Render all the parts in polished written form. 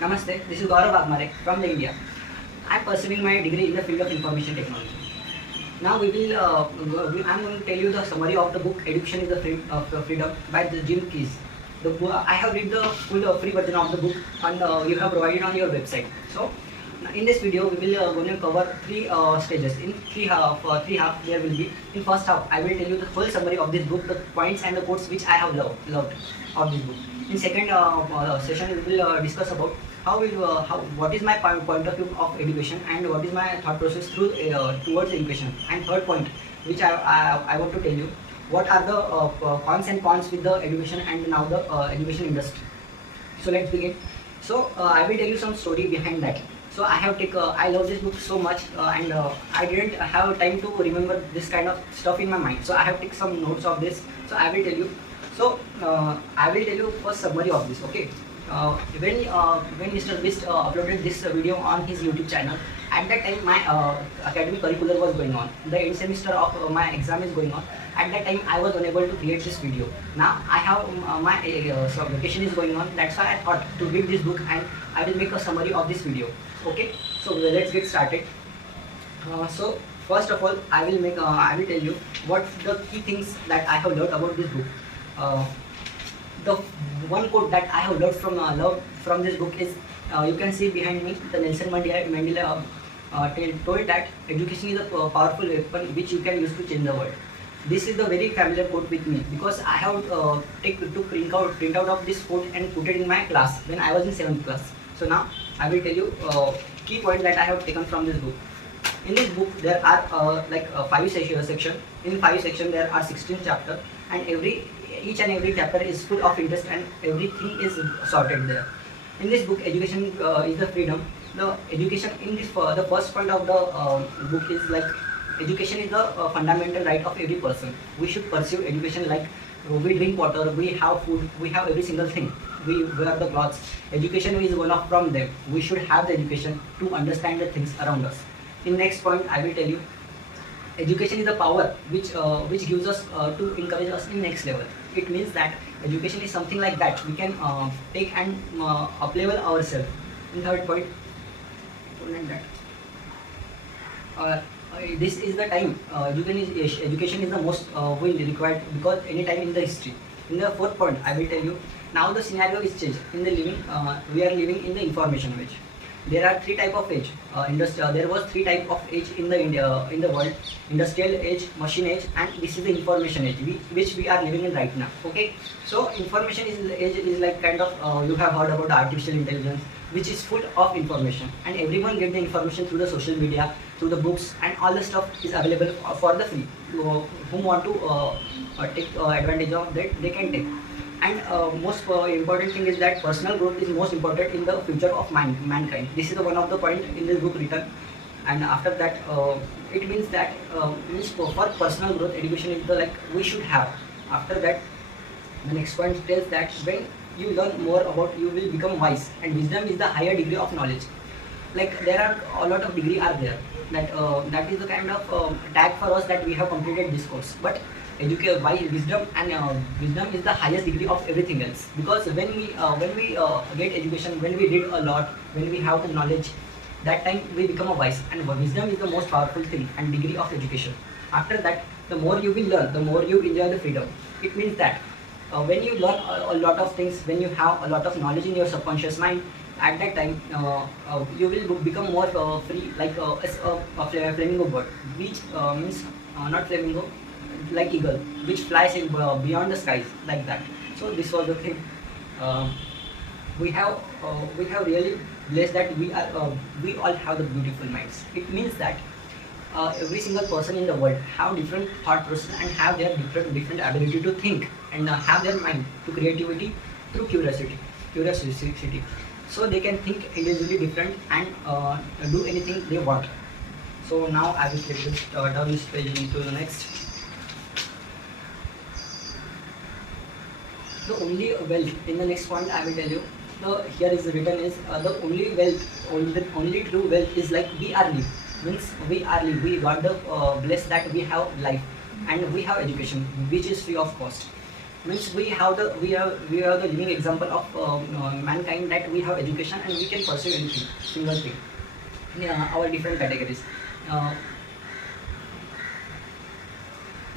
Namaste, this is Gaurav Agmare from the India. I am pursuing my degree in the field of information technology. Now I'm going to tell you the summary of the book Education is the Freedom by the Jim Keys. I have read the full free version of the book and you have provided on your website. So in this video we will going to cover three stages. In three half there will be. In first half I will tell you the full summary of this book, the points and the quotes which I have loved of this book. In second session we will discuss about what is my point of view of education and what is my thought process towards education. And third point which I want to tell you, what are the cons and cons with the education and now the education industry. So let's begin. So I will tell you some story behind that. So I love this book so much and I didn't have time to remember this kind of stuff in my mind. So I have taken some notes of this. So I will tell you. So I will tell you first summary of this. Okay. When Mr. Bist uploaded this video on his YouTube channel, at that time my academic curriculum was going on. The end semester of my exam is going on. At that time I was unable to create this video. Now I have my vacation is going on. That's why I thought to read this book and I will make a summary of this video. Okay, so let's get started. So first of all, I will tell you what the key things that I have learned about this book. The one quote that I have learned from this book is you can see behind me the Nelson Mandela told that education is a powerful weapon which you can use to change the world. This is the very familiar quote with me because I have took print out of this quote and put it in my class when I was in 7th class. So now I will tell you key points that I have taken from this book. In this book there are five sections. In 5 sections there are 16 chapters, and each and every chapter is full of interest and everything is sorted there. In this book, education is the freedom. The education in this the first point of the book is like education is the fundamental right of every person. We should pursue education like we drink water, we have food, we have every single thing. We wear the clothes. Education is one of from them. We should have the education to understand the things around us. In next point, I will tell you, education is the power which gives us to encourage us in next level. It means that education is something like that we can take and up level ourselves. In third point, like that. This is the time education is the most will required because any time in the history. In the fourth point, I will tell you, now the scenario is changed. In the living, we are living in the information age. There are 3 type of age. There was 3 type of age in the world: industrial age, machine age, and this is the information age, which we are living in right now. Okay, so information age is like kind of you have heard about artificial intelligence, which is full of information, and everyone get the information through the social media, through the books, and all the stuff is available for the free. Who want to take advantage of that, they can take. And most important thing is that personal growth is most important in the future of mankind. This is one of the point in this book written. And after that, it means that for personal growth, education is the we should have. After that, the next point tells that when you learn more about, you will become wise, and wisdom is the higher degree of knowledge. Like there are a lot of degree are there that is the kind of tag for us that we have completed this course. But wisdom is the highest degree of everything else, because when we get education, when we read a lot, when we have the knowledge, that time we become a wise, and wisdom is the most powerful thing and degree of education. After that, the more you will learn, the more you enjoy the freedom. It means that when you learn a lot of things, when you have a lot of knowledge in your subconscious mind, at that time you will become more free, like a flamingo bird, which means not flamingo, like eagle, which flies in beyond the skies, like that. So this was the thing. We have really blessed that we all have the beautiful minds. It means that every single person in the world have different thought process and have their different ability to think and have their mind to creativity through curiosity. So they can think individually different and do anything they want. So now I will flip this down this page into the next. The only wealth, in the next point I will tell you, here is written is the only wealth, only true wealth is like we are live. Means we are live. We got the bless that we have life and we have education which is free of cost. Means we have the living example of mankind, that we have education and we can pursue anything, single thing, in our different categories. Uh,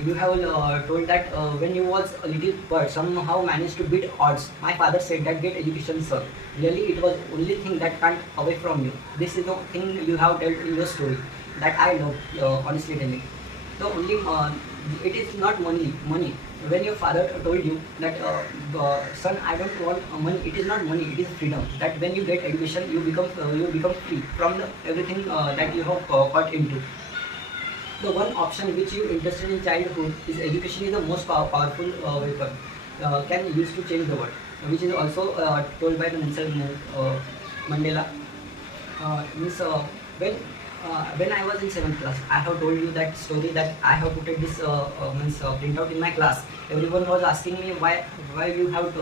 you have told that when you was a little bird somehow managed to beat odds. My father said that get education, sir. Really, it was only thing that can't away from you. This is the thing you have told in your story that I love, honestly telling. The only it is not money. When your father told you that son, I don't want money, it is not money, it is freedom. That when you get education, you become free from the everything that you have got into. The one option which you interested in childhood is education is the most powerful weapon can use to change the world, which is also told by the Nelson Mandela. Means when I was in 7th class, I have told you that story that I have put it this printout in my class. Everyone was asking me why you have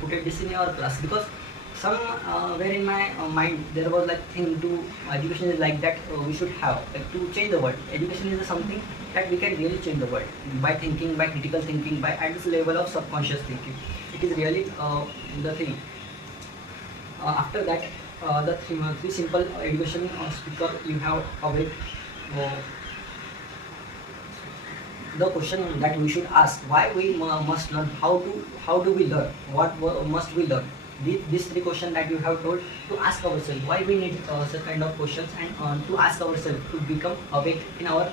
put it this in your class, because some where in my mind there was like thing to education is like that we should have like to change the world. Education is something that we can really change the world by thinking, by critical thinking, by at this level of subconscious thinking. It is really the thing. After that, the three simple education speaker you have covered. Uh, the question that we should ask, why we must learn, how do we learn, what must we learn. These three questions that you have told, to ask ourselves why we need such kind of questions, and to ask ourselves to become awake in our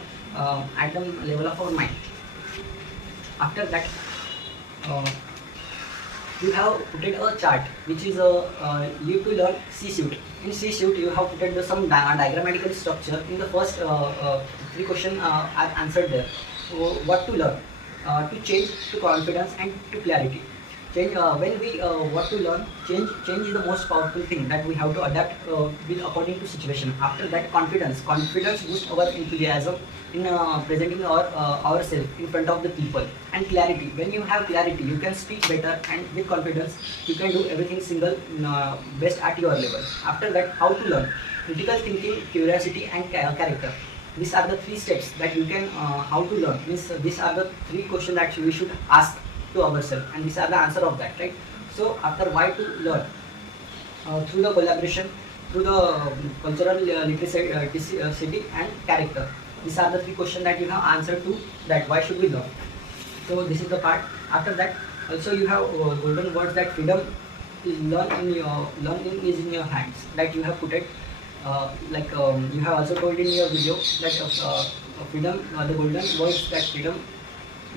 atom level of our mind. After that, uh, you have put it a chart which is you to learn C suit. In C suit you have put it some diagrammatical structure. In the first three questions are answered there. So what to learn? To change, to confidence, and to clarity. Change, when we what to learn, change is the most powerful thing that we have to adapt with according to situation. After that, confidence boosts our enthusiasm in presenting ourselves in front of the people. And clarity, when you have clarity you can speak better, and with confidence you can do everything single best at your level. After that, how to learn, critical thinking, curiosity, and character. These are the three steps that you can how to learn. Means these are the three questions that we should ask to ourselves, and these are the answer of that, right? So after why to learn, through the collaboration, through the cultural literacy and character. These are the three questions that you have answered to that why should we learn. So this is the part. After that, also you have golden words that freedom is learning is in your hands, that you have put it you have also told in your video that freedom, the golden words that freedom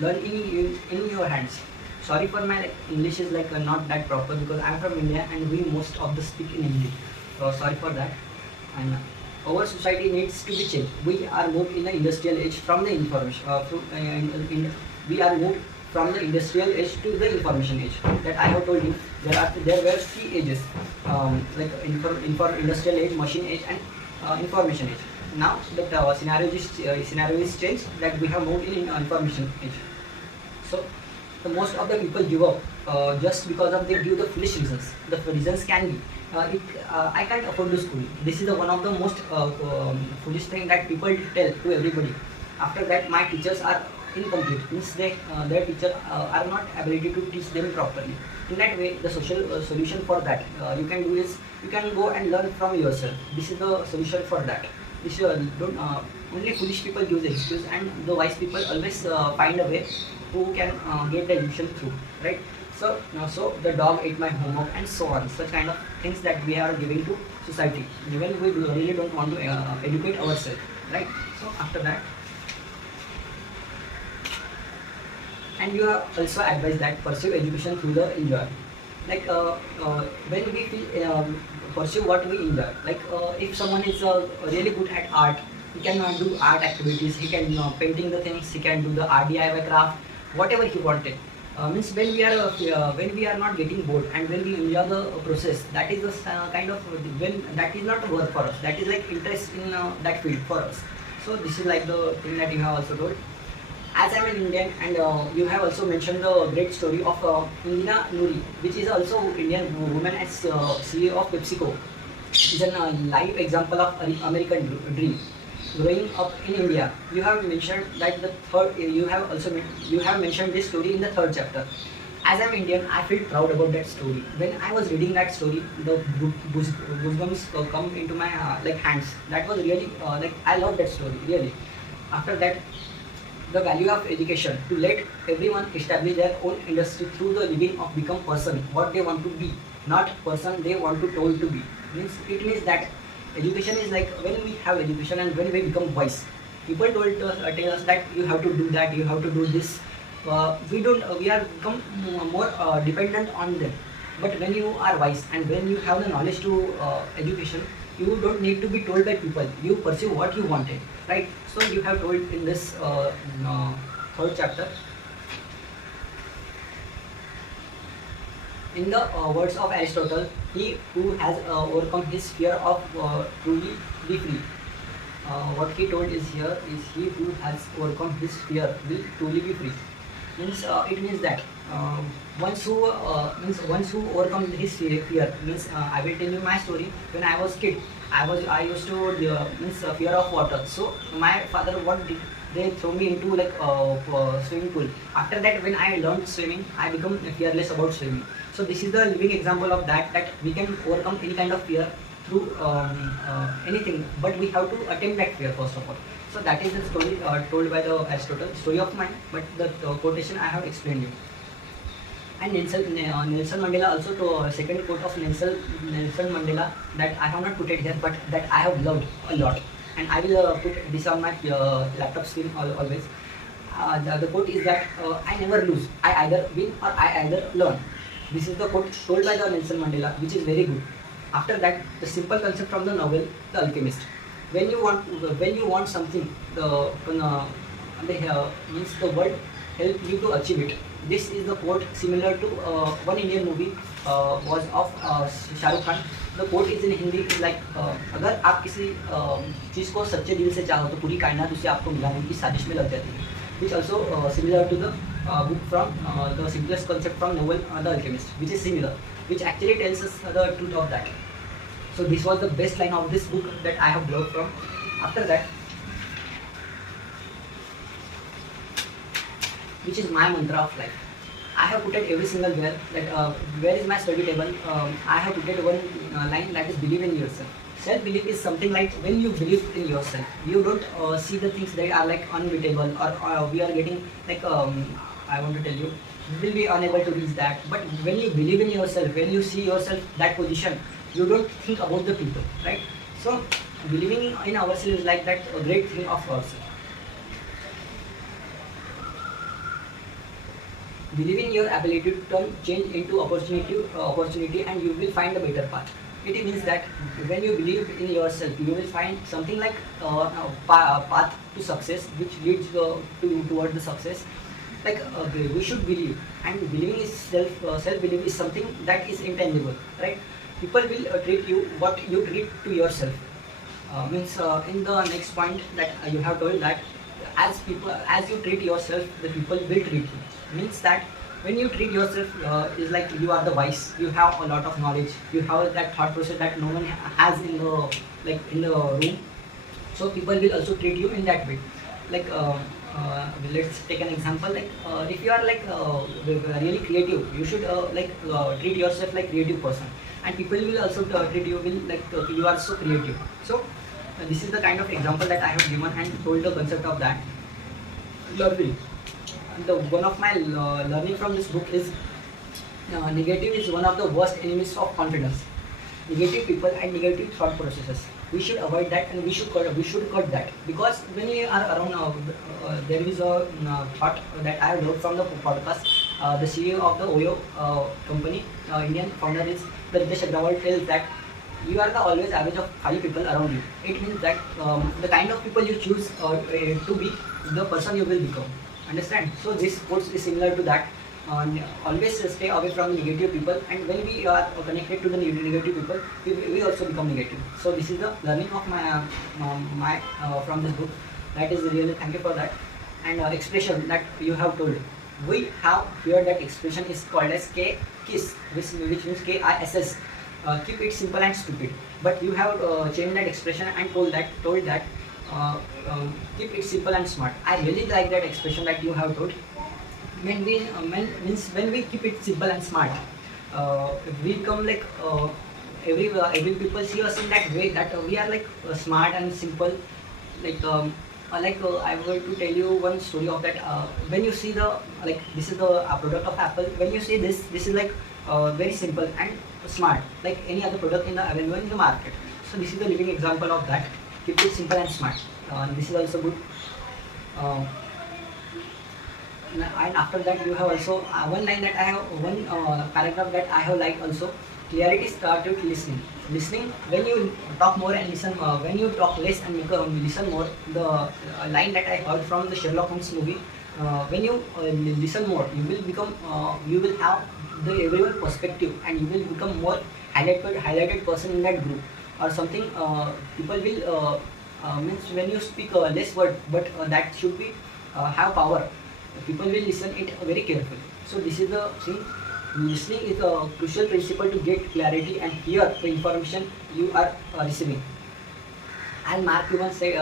learn in your hands. Sorry for my English is not that proper, because I am from India and we most of the speak in Hindi. So sorry for that. And our society needs to be changed. We are moved in the industrial age from the information. We are moved from the industrial age to the information age. That I have told you. There were three ages, industrial age, machine age, and information age. Now that scenario is changed, that we have moved in information age. So the most of the people give up just because of they give the foolish reasons. The reasons can be I can't afford the school. This is one of the most foolish thing that people tell to everybody. After that, my teachers are incomplete. Means their teacher are not ability to teach them properly. In that way, the social solution for that you can do is you can go and learn from yourself. This is the solution for that. This don't only foolish people use excuse, and the wise people always find a way who can get the illusion through, right? So the dog ate my homework, and so on. Such kind of things that we are giving to society when we really don't want to educate ourselves, right? So after that, and you have also advised that pursue education through the enjoy. When we feel pursue what we enjoy. If someone is really good at art, he can do art activities. He can painting the things. He can do the RDIY craft, whatever he wanted. Means when we are not getting bored and when we enjoy the process, that is the kind of when that is not work for us. That is like interest in that field for us. So this is like the thing that you have also told. As I am an Indian, and you have also mentioned the great story of Indina Nuri, which is also Indian woman as CEO of PepsiCo. Is a live example of American dream. Growing up in India, you have mentioned that you have mentioned this story in the third chapter. As I'm Indian, I feel proud about that story. When I was reading that story, the goosebumps come into my like hands. That was really like I love that story really. After that, the value of education to let everyone establish their own industry through the living of become person what they want to be, not person they want to told to be. Means it means that education is like when we have education and when we become wise. People tell us that you have to do that, you have to do this. We don't. We are become more dependent on them. But when you are wise and when you have the knowledge to education, you don't need to be told by people. You pursue what you wanted, right? So you have told in this third chapter. In the words of Aristotle, he who has overcome his fear of truly be free. What he told is here is he who has overcome his fear will truly be free. Means it means that once who overcome his fear means I will tell you my story. When I was kid, I used to means fear of water. So my father what did they throw me into like swimming pool. After that, when I learned swimming, I become fearless about swimming. So this is the living example of that we can overcome any kind of fear through anything, but we have to attempt that fear first of all. So that is the story told by the Aristotle, story of mine, but the quotation I have explained you. And Nelson Mandela also to second quote of Nelson Mandela that I have not put it here, but that I have loved a lot, and I will put this on my laptop screen always. The quote is that I never lose, I either win or I either learn. This is the quote told by the Nelson Mandela, which is very good. After that, the simple concept from the novel The Alchemist. When you want something, means the word help you to achieve it. This is the quote similar to one Indian movie was of Shah Rukh Khan. The quote is in Hindi is like अगर आप किसी चीज़ को सच्चे दिल से चाहो तो पूरी कायनात उसे आपको मिलाने की साजिश में लग जाती है. Which also similar to the book from the simplest concept from novel The Alchemist, which is similar, which actually tells us the truth of that. So this was the best line of this book that I have learned from. After that, which is my mantra of life. I have put it every single where is my study table. I have put it one line that is believe in yourself. Self-belief is something like when you believe in yourself, you don't see the things that are like unbeatable or we are getting like I want to tell you, we will be unable to reach that. But when you believe in yourself, when you see yourself that position, you don't think about the people, right? So believing in ourselves is like that a great thing of ourselves. Believe in your ability to turn change into opportunity, and you will find a better path. It means that when you believe in yourself, you will find something like a path to success, which leads towards the success. Like we should believe, and believing is self-belief is something that is intangible, right? People will treat you what you treat to yourself. Means in the next point that you have told that as you treat yourself, the people will treat you. Means that when you treat yourself is like you are the wise, you have a lot of knowledge, you have that thought process that no one has in the room. So people will also treat you in that way. Like let's take an example. Like if you are like really creative, you should treat yourself like creative person, and people will also treat you you are so creative. So this is the kind of example that I have given and told the concept of that. Learning. One of my learning from this book is negative is one of the worst enemies of confidence. Negative people and negative thought processes. We should avoid that, and we should cut that, because when we are around, there is a thought that I have learned from the podcast. The CEO of the Oyo company, Indian founder is the Ritesh Agrawal, tells that you are the always average of 5 people around you. It means that the kind of people you choose to be, the person you will become. Understand? So this quote is similar to that. Always stay away from negative people, and when we are connected to the negative people, we also become negative. So this is the learning of my from this book. That is really, thank you for that. And expression that you have told, we have here that expression is called as KISS, which means KISS. Keep it simple and stupid. But you have changed that expression and told that keep it simple and smart. I really like that expression that you have told. when we keep it simple and smart, we become like every people see us in that way, that we are like smart and simple. I want to tell you one story of that. When you see the, like, this is the product of Apple. When you see this is like very simple and smart, like any other product in the available in the market. So this is the living example of that. Keep it simple and smart. This is also good. And after that, you have also one line that I have, one paragraph that I have liked also. Clarity starts with listening. Listening, when you talk more and listen, when you talk less and listen more. The line that I heard from the Sherlock Holmes movie, when you listen more, you will become, you will have the everyone perspective, and you will become more highlighted person in that group or something. People will means when you speak less word, but that should be have power. People will listen it very carefully. So this is the thing. Listening is a crucial principle to get clarity and hear the information you are receiving. And Mark Cuban said,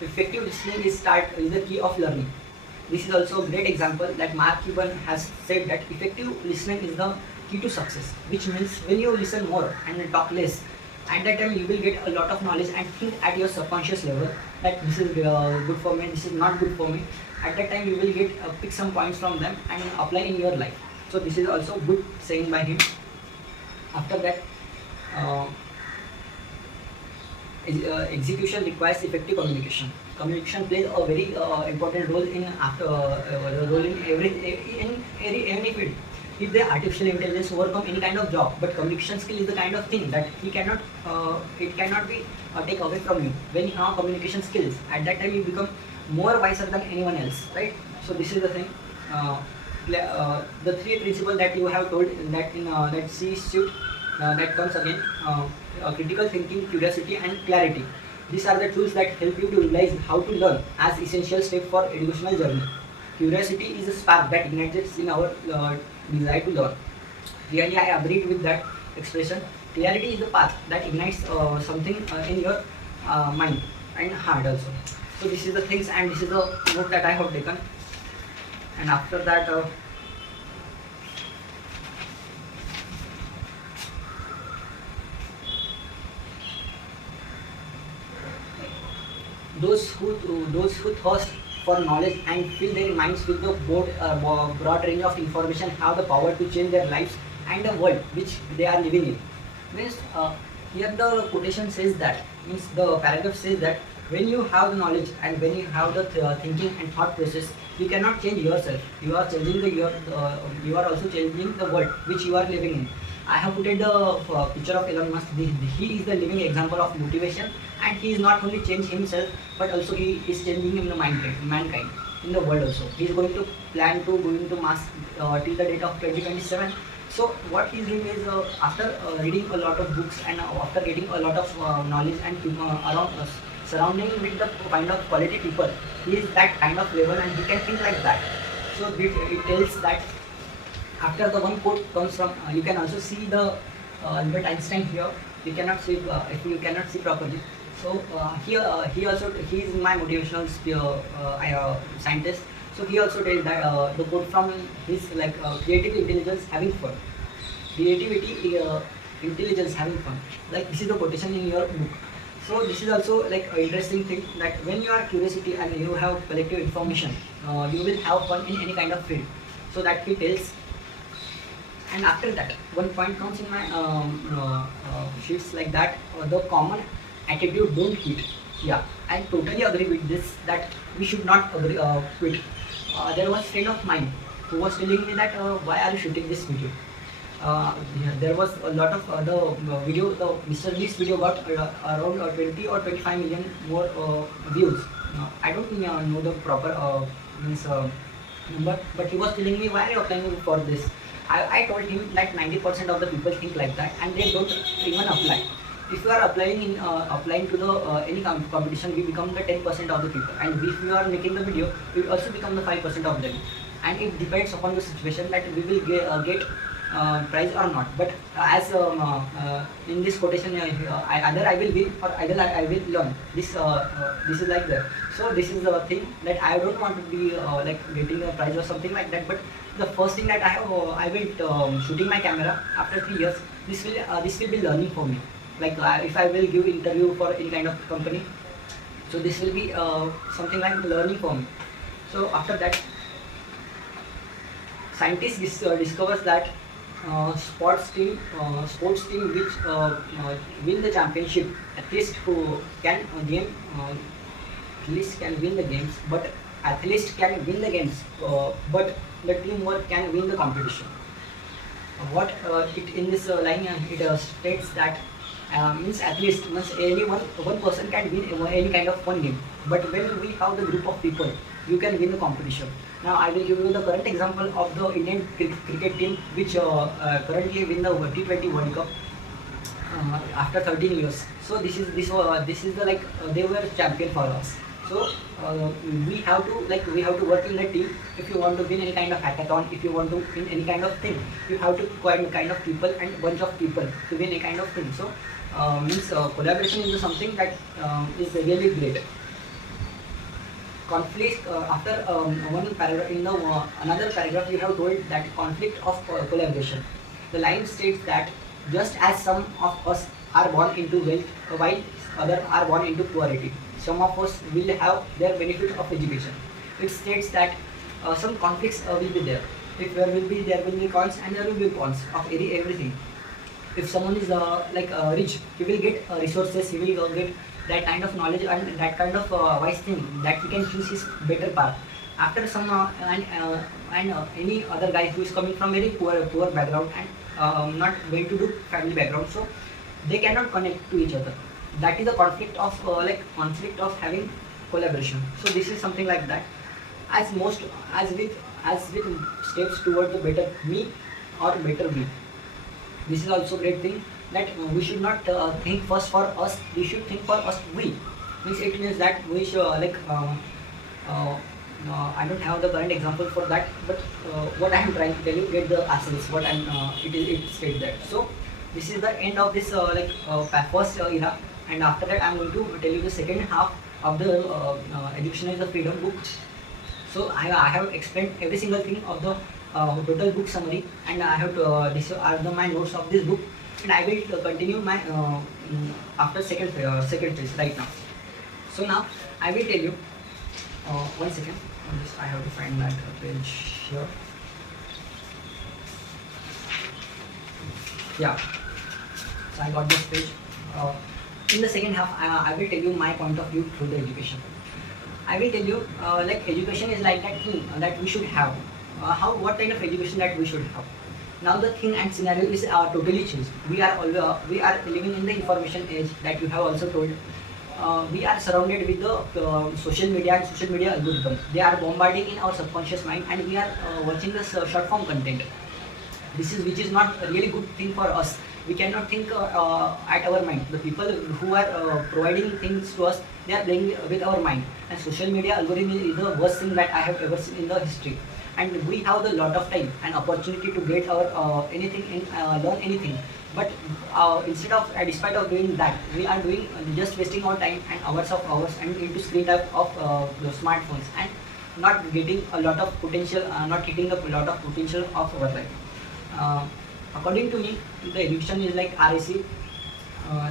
effective listening is the key of learning. This is also a great example that Mark Cuban has said that effective listening is the key to success, which means when you listen more and talk less, at that time you will get a lot of knowledge and think at your subconscious level that this is good for me, this is not good for me. At that time you will get pick some points from them and apply in your life. So this is also good saying by him. After that, execution requires effective communication. Communication plays a very important role in any field. If the artificial intelligence overcome any kind of job, but communication skill is the kind of thing that it cannot be take away from you. When you have communication skills, at that time you become more wiser than anyone else, right? So this is the thing. The three principles that you have told in that that C shift that comes again, critical thinking, curiosity, and clarity. These are the tools that help you to realize how to learn as essential step for educational journey. Curiosity is a spark that ignites in our desire to learn. Really, I agreed with that expression. Clarity is the path that ignites something in your mind and heart also. So this is the things, and this is the note that I have taken. And after that, those who thirst for knowledge and fill their minds with the broad range of information have the power to change their lives and the world which they are living in. Means here the quotation says that, means the paragraph says that when you have the knowledge and when you have the thinking and thought process, you cannot change yourself. You are changing you are also changing the world which you are living in. I have put the picture of Elon Musk. He is the living example of motivation, and he is not only changed himself, but also he is changing in the mankind in the world also. He is going to plan to go into Mars till the date of 2027. So what he is doing is, after reading a lot of books and after getting a lot of knowledge and around us, surrounding with the kind of quality people, he is that kind of level and he can think like that. So it tells that. After the one quote comes from, you can also see the Albert Einstein here. You cannot see if you cannot see properly. So he is my motivational scientist. So he also tells that the quote from his, like, creative intelligence having fun. Creativity, intelligence having fun. Like, this is the quotation in your book. So this is also like an interesting thing, that when you are curiosity and you have collective information, you will have fun in any kind of field. So that he tells. And after that, one point comes in my sheets like that, the common attitude, don't quit. Yeah, I totally agree with this, that we should not quit. There was a friend of mine who was telling me that why are you shooting this video? Yeah, there was a lot of the video, the Mr. Lee's video got around 20 or 25 million more views. I don't know the proper number, but he was telling me, why are you applying for this? I told him like 90% of the people think like that and they don't even apply. If you are applying to the any competition, we become the 10% of the people, and if you are making the video, we also become the 5% of them. And it depends upon the situation that we will get prize or not. But as in this quotation, either I will win or either I will learn. This is like that. So this is the thing that I don't want to be like getting a prize or something like that. But the first thing that I will shooting my camera after 3 years. This will be learning for me. Like if I will give interview for any kind of company, so this will be something like learning for me. So after that, scientists discovers that sports team which win the championship, athletes who can athletes can win the games, but athletes can win the games, but the teamwork can win the competition. What it in this line it states that means athletes means any one person can win any kind of one game, but when we have the group of people, you can win the competition. Now I will give you the current example of the Indian cricket team which currently win the T20 World Cup after 13 years. So this is the like they were champion for us. So we have to work in the team. If you want to win any kind of hackathon, if you want to win any kind of thing, you have to combine kind of people and bunch of people to win a kind of thing. So means collaboration is something that is really great. Conflict after one paragraph in the another paragraph you have told that conflict of collaboration. The line states that just as some of us are born into wealth while others are born into poverty, some of us will have their benefit of education. It states that some conflicts will be there. If there will be cons and there will be cons of everything. If someone is rich, he will get resources, he will get that kind of knowledge and that kind of wise thing that he can choose his better path. After some any other guy who is coming from very poor background and not well to do family background, so they cannot connect to each other. That is the conflict of having collaboration. So this is something like that. As with steps toward the better me or better we. This is also great thing that we should not think first for us. We should think for us we. It means that we should I don't have the current example for that, but what I am trying to tell you, get the essence. What it states that. So this is the end of this first era, and after that I am going to tell you the second half of the Education is the Freedom book. So I have explained every single thing of the total book summary, and I have these are my notes of this book, and I will continue my after second phase right now. So now I will tell you. One second. I have to find that page here. Yeah. So I got this page. In the second half, I will tell you my point of view through the education. I will tell you education is like that thing that we should have. What kind of education that we should have. Now the thing and scenario is totally changed. We are living in the information age that you have also told. We are surrounded with the social media and social media algorithm. They are bombarding in our subconscious mind, and we are watching this short form content. Which is not a really good thing for us. We cannot think at our mind. The people who are providing things to us, they are playing with our mind. And social media algorithm is the worst thing that I have ever seen in the history. And we have a lot of time and opportunity to get our learn anything. But despite of doing that, we are doing just wasting our time and hours and into screen time of the smartphones and not getting a lot of potential, not hitting a lot of potential of our life. According to me, the education is like RAC.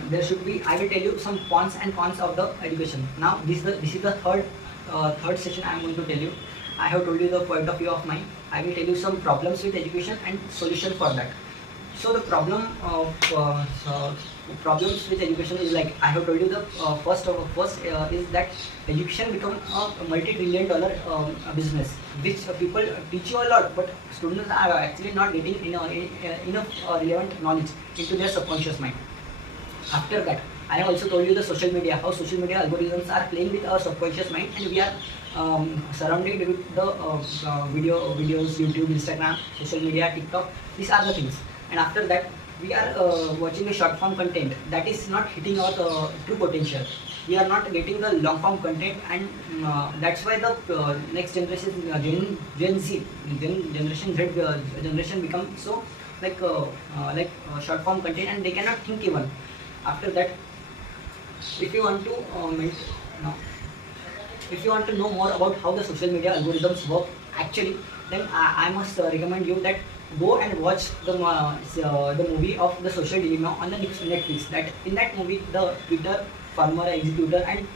There should be. I will tell you some pros and cons of the education. Now this is the third session I am going to tell you. I have told you the point of view of mine. I will tell you some problems with education and solution for that. So the problems with education is like I have told you the first is that education become a multi-trillion dollar business, which people teach you a lot, but students are actually not getting enough relevant knowledge into their subconscious mind. After that, I have also told you the social media, how social media algorithms are playing with our subconscious mind, and we are surrounded with the videos, YouTube, Instagram, social media, TikTok. These are the things. And after that, we are watching a short form content that is not hitting our true potential. We are not getting the long form content, and that's why the next generation, Generation Z generation become so short form content, and they cannot think even. After that, if you want to no, if you want to know more about how the social media algorithms work actually, then I must recommend you that go and watch the movie of the social dilemma on the Netflix. That in that movie, the Twitter farmer executor and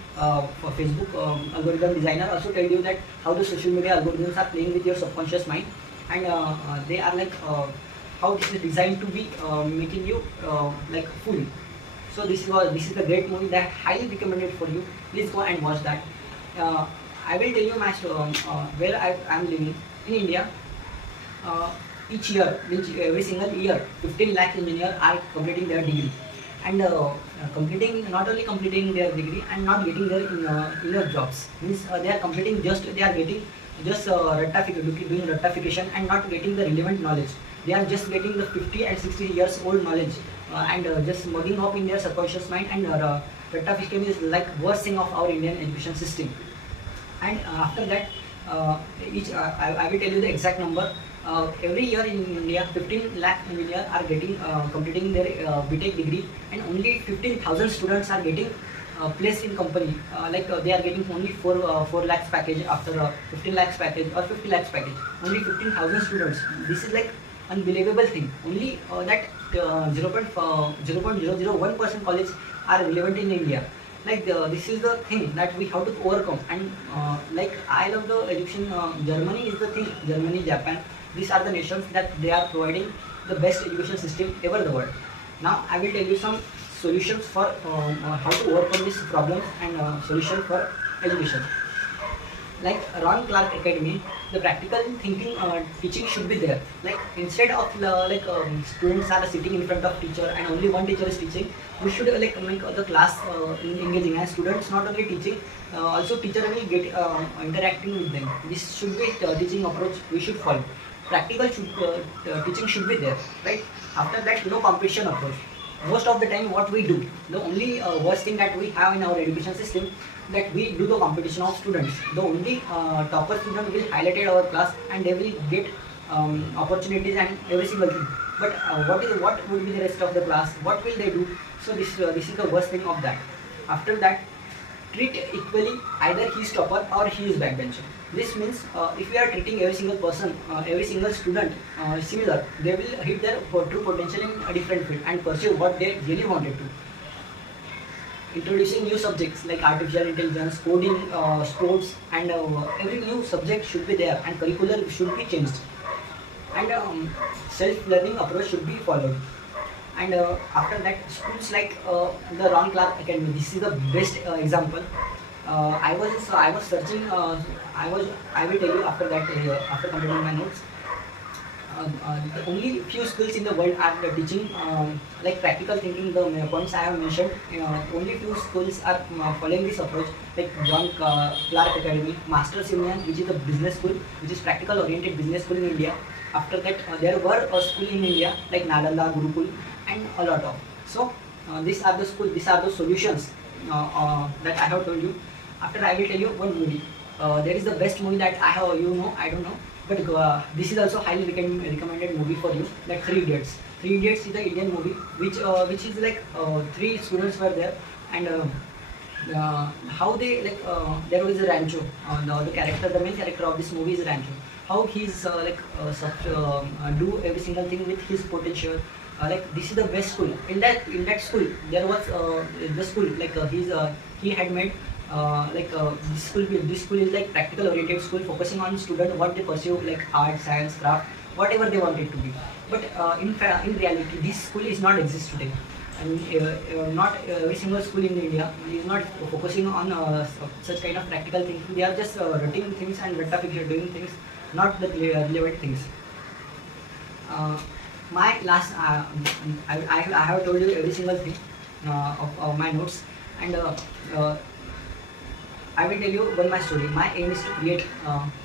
for Facebook algorithm designer also tell you that how the social media algorithms are playing with your subconscious mind, and they are how this is designed to be making you fool. So this is a great movie that I highly recommended for you. Please go and watch that. uh, I will tell you where I am living in India. Each year, every single year, 15 lakh engineers are completing their degree, and completing not only completing their degree and not getting their inner jobs. Means they are completing they are getting just doing rectification and not getting the relevant knowledge. They are just getting the 50 and 60 years old knowledge and just mugging up in their subconscious mind, and rectification is like worst thing of our Indian education system. And after that, I will tell you the exact number. Every year in India, 15 lakh engineers are getting completing their BTech degree, and only 15,000 students are getting placed in company. They are getting only 4 lakhs package after 15 lakhs package or 50 lakhs package. Only 15,000 students. This is like unbelievable thing. Only that 0.001% college are relevant in India. This is the thing that we have to overcome, and I love the education. Germany is the thing. Germany, Japan, these are the nations that they are providing the best education system ever in the world. Now I will tell you some solutions for how to overcome these problems and solution for education. Like Ron Clark Academy, the practical thinking teaching should be there. Like instead of students are sitting in front of teacher and only one teacher is teaching, we should make the class engaging, and students not only teaching, also teacher will get interacting with them. This should be teaching approach we should follow. Practical teaching should be there, right? After that, no competition approach. Most of the time what we do, the only worst thing that we have in our education system, that we do the competition of students. The only topper student will highlight our class and they will get opportunities and every single thing. But what will be the rest of the class? What will they do? So this is the worst thing of that. After that, treat equally either he is topper or he is backbencher. This means if we are treating every single person, every single student similar, they will hit their true potential in a different field and pursue what they really wanted to. Introducing new subjects like artificial intelligence, coding, sports, and every new subject should be there, and curricular should be changed. And self-learning approach should be followed. And after that, schools like the Ron Clark Academy, this is the best example. I was searching. I will tell you after that, after completing my notes. The only few schools in the world are teaching practical thinking. The points I have mentioned, only few schools are following this approach, like John Clark Academy, Masters Union, which is a business school, which is practical oriented business school in India. After that, there were a school in India like Nalanda, Gurukul, and a lot of. So these are the schools. These are the solutions that I have told you. After, I will tell you one movie. There is the best movie that I have. I don't know. But this is also highly recommended movie for you, like Three Idiots. Three Idiots is the Indian movie, which is like three students were there, and how they there was a Rancho. The main character of this movie is Rancho. How he's do every single thing with his potential. This is the best school. In that school, there was the school he had made. This school is like practical oriented school, focusing on student what they pursue, like art, science, craft, whatever they want it to be. But in reality, this school is not exist today, and not every single school in India is not focusing on such kind of practical things. They are just routine things and doing things, not the relevant things. My last, I have told you every single thing of my notes, and I will tell you one my story. My aim is to create.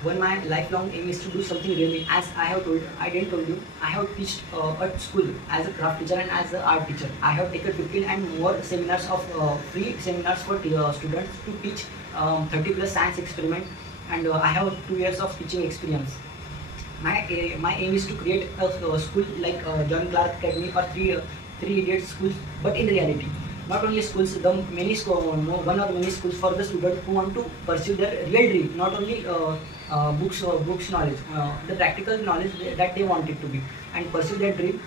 My lifelong aim is to do something really. As I didn't told you, I have taught at school as a craft teacher and as an art teacher. I have taken 15 and more seminars of free seminars for students to teach 30+ science experiment, and I have 2 years of teaching experience. My aim is to create a school like John Clark Academy or Three Idiots schools, but in reality. Not only schools, the one or many schools for the students who want to pursue their real dream, not only books knowledge, the practical knowledge that they want it to be, and pursue their dream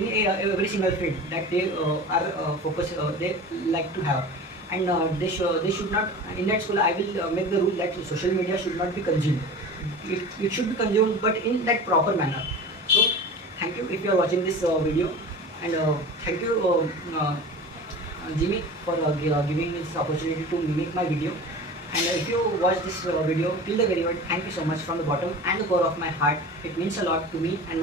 in every single field that they are focused, they like to have. And they should not, in that school I will make the rule that social media should not be consumed. It should be consumed, but in that proper manner. So thank you if you are watching this video, and thank you Jimmy for giving me this opportunity to make my video. And if you watch this video till the very end, thank you so much from the bottom and the core of my heart. It means a lot to me and my